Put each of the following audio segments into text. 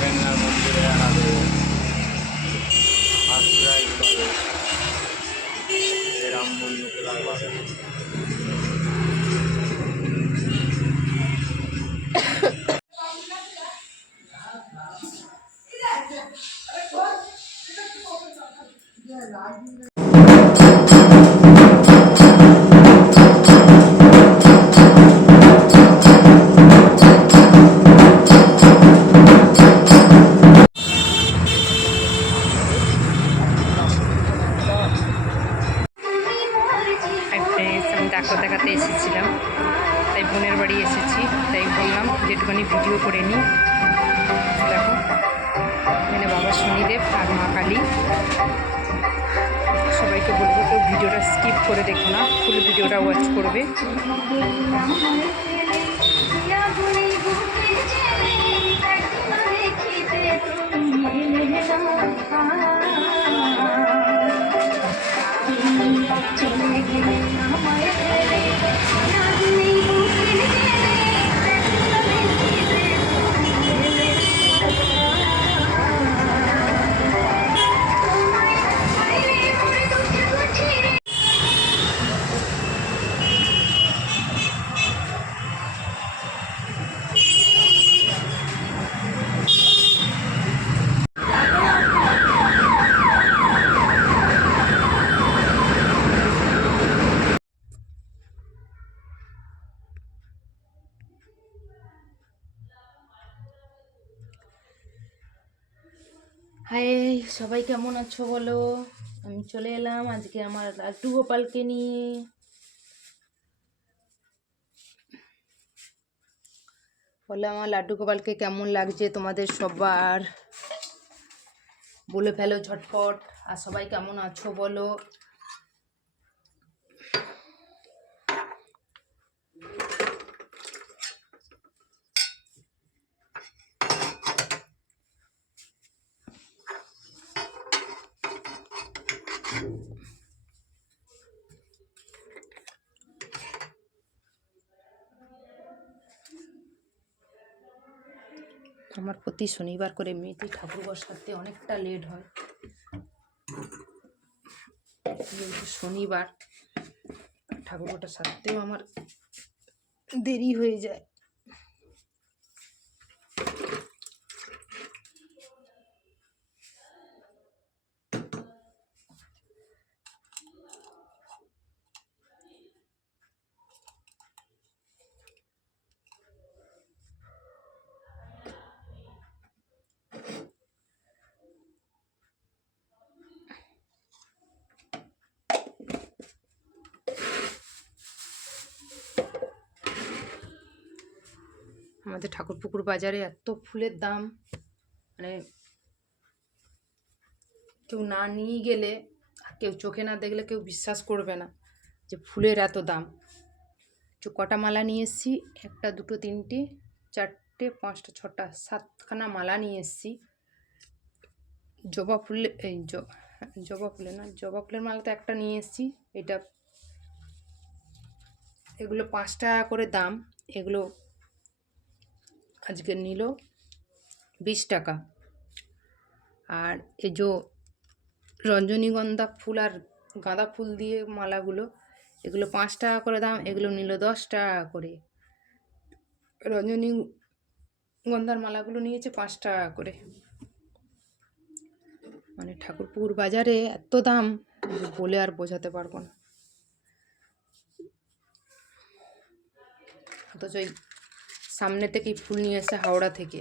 গঙ্গার মন্দিরে আনাবে আসুরাই রাম মন্দির পাবে। ডাক্তার দেখাতে এসেছিলাম, তাই বোনের বাড়ি এসেছি, তাই বললাম যে একটুখানি ভিডিও করে নিই। দেখো এখানে বাবা শনিদেব আর মা কালী। সবাইকে বলবো কেউ ভিডিওটা স্কিপ করে দেখো না, ফুল ভিডিওটা ওয়াচ করবে। হাই, সবাই কেমন আছো বলো? আমি চলে এলাম আজকে আমার লাড্ডু গোপালকে নিয়ে। বলে আমার লাড্ডু গোপালকে কেমন লাগছে তোমাদের সবার, বলে ফেলো ঝটপট। আর সবাই কেমন আছো বলো। আমার প্রতি শনিবার করে এমনিতে ঠাকুর বসাতে অনেকটা লেট হয়, শনিবার ঠাকুরটা সারতেও আমার দেরি হয়ে যায়। আমাদের ঠাকুরপুকুর বাজারে এত ফুলের দাম, মানে কেউ না নিয়ে গেলে, কেউ চোখে না দেখলে কেউ বিশ্বাস করবে না যে ফুলের এত দাম। কটা মালা নিয়ে এসেছি, একটা দুটো তিনটে চারটে পাঁচটা ছটা সাতখানা মালা নিয়ে এসেছি। জবা ফুলে এই জবা ফুলে না, জবা ফুলের মালা তো একটা নিয়ে এসেছি। এটা এগুলো 5 টাকা করে দাম। এগুলো আজকে নিল 20 টাকা। আর এই যে রজনীগন্ধা ফুল আর গাঁদা ফুল দিয়ে মালাগুলো, এগুলো 5 টাকা করে দাম, এগুলো নিল 10 টাকা করে। রজনীগন্ধার মালাগুলো নিয়েছে 5 টাকা করে। মানে ঠাকুরপুকুর বাজারে এত দাম বলে আর বোঝাতে পারবো না। অথচ এই সামনে থেকেই ফুল নিয়ে এসে হাওড়া থেকে।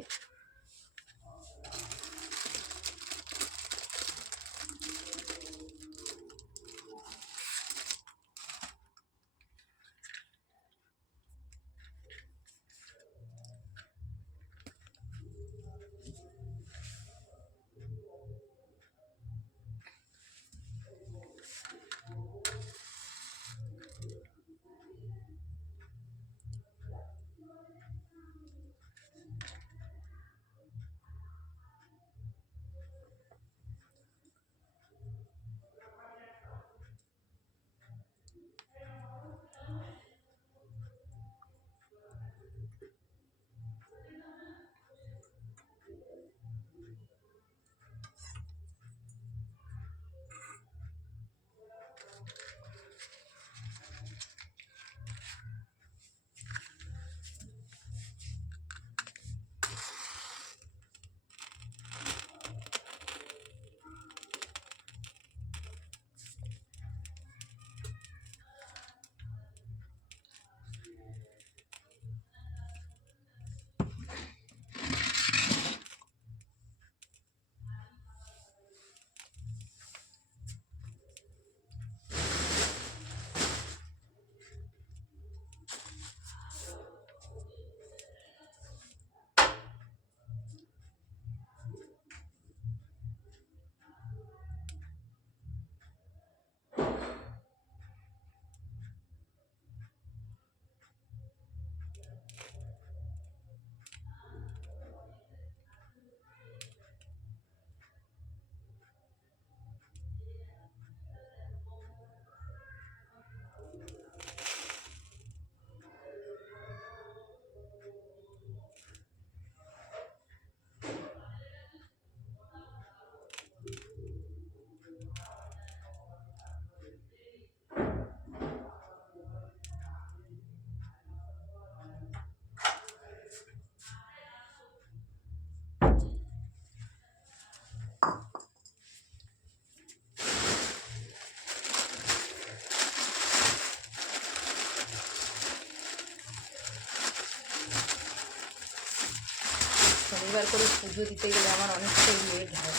শনিবার করে পুজো দিতে গেলে আমার অনেকটাই লেট হয়,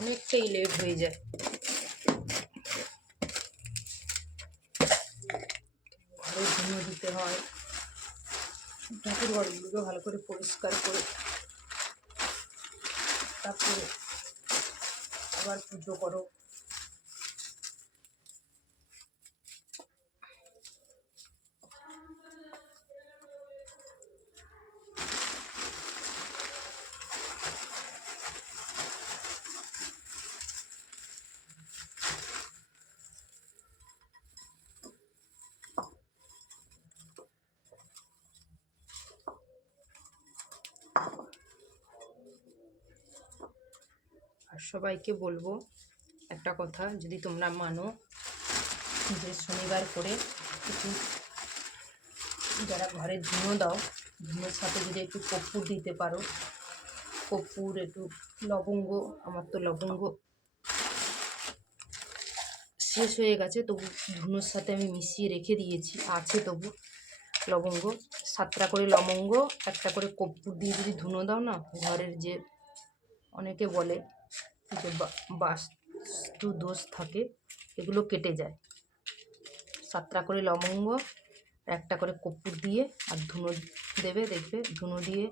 অনেকটাই লেট হয়ে যায়। ঘরে ধুনো দিতে হয়, ঠাকুর ঘরগুলোকে ভালো করে পরিষ্কার করে তারপরে আবার পুজো করো। আর সবাইকে বলবো একটা কথা, যদি তোমরা মানো যে শনিবার করে একটু যারা ঘরে ধুনো দাও, ধুনোর সাথে যদি একটু কর্পূর দিতে পারো, কর্পূর একটু লবঙ্গ, আমার তো লবঙ্গ শেষ হয়ে গেছে, তবু ধুনোর সাথে আমি মিশিয়ে রেখে দিয়েছি, আছে তবু লবঙ্গ, 7টা করে লবঙ্গ, একটা করে কর্পূর দিয়ে যদি ধুনো দাও না, ঘরের যে অনেকে বলে যে বাস্তু দোষ থাকে এগুলো কেটে যায়। 7টা করে লবঙ্গ, একটা করে কর্পূর দিয়ে আর ধুনো দেবে, দেখবে ধুনো দিয়ে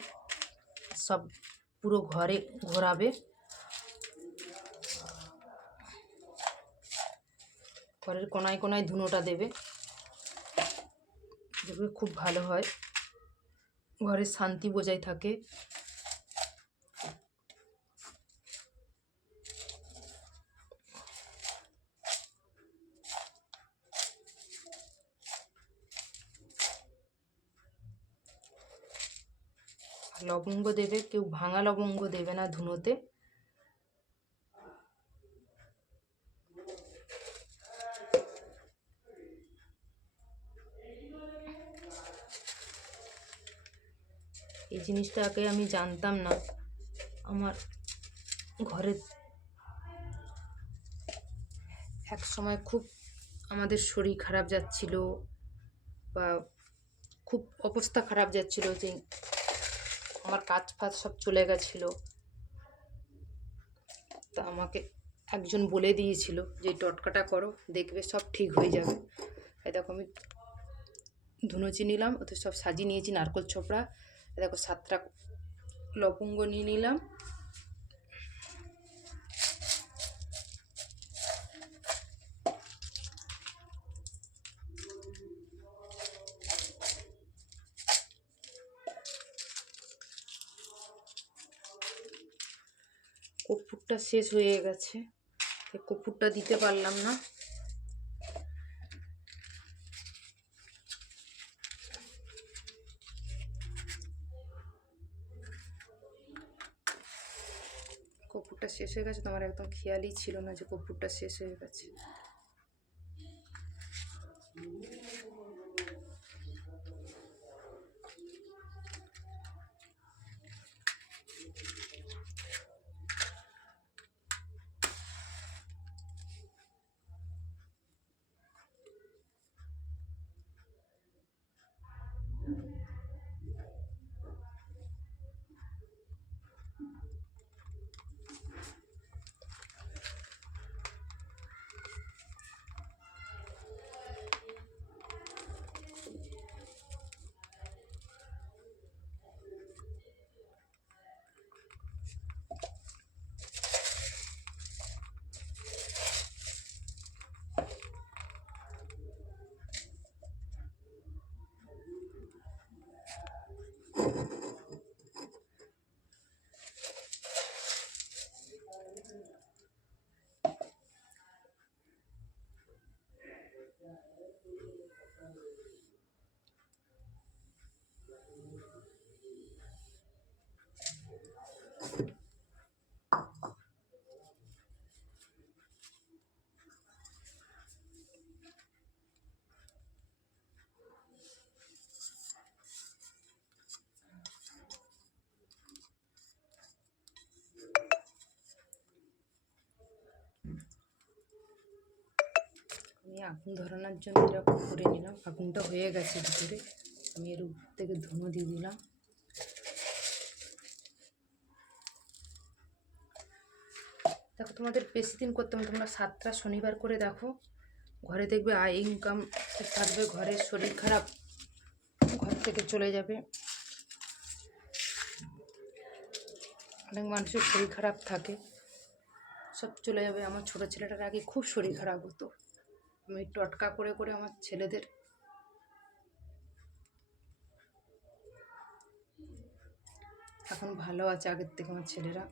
সব পুরো ঘরে ঘোরাবে, ঘরের কোনায় কোনায় ধুনোটা দেবে, দেখবে খুব ভালো হয়, ঘরের শান্তি বজায় থাকে। লবঙ্গ দেবে, কেউ ভাঙা লবঙ্গ দেবে না ধুনোতে। এই জিনিসটা আগে আমি জানতাম না, আমার ঘরে এক সময় খুব আমাদের শরীর খারাপ যাচ্ছিল, বা খুব অবস্থা খারাপ যাচ্ছিল, যে আমার কাজ ফাজ সব চলে গেছিলো, তা আমাকে একজন বলে দিয়েছিল যে টটকাটা করো, দেখবে সব ঠিক হয়ে যাবে। এই দেখো আমি ধুনুচি নিলাম, ওতে সব সাজিয়ে নিয়েছি, নারকোল ছোপড়া, দেখো 7টা লবঙ্গ নিয়ে নিলাম, কর্পূরটা শেষ হয়ে গেছে, কর্পূরটা দিতে পারলাম না। কর্পূরটা শেষ হয়ে গেছে, তোমার একদম খেয়ালই ছিল না যে কর্পূরটা শেষ হয়ে গেছে। আমি আগুন ধরানোর জন্য এরকম করে নিলাম, আগুনটা হয়ে গেছে ভিতরে, আমি এর উপর থেকে ধুনো দিয়ে দিলাম। দেখো তোমাদের বেশি দিন করতে হবে, তোমরা 7টা শনিবার করে দেখো, ঘরে দেখবে আয় ইনকাম থাকবে, ঘরের শরীর খারাপ ঘর থেকে চলে যাবে। অনেক মানুষের শরীর খারাপ থাকে, সব চলে যাবে। আমার ছোটো ছেলেটার আগে খুব শরীর খারাপ হতো, আমি টটকা করে করে আমার ছেলেদের এখন ভালো আছে আগের থেকে আমার ছেলেরা।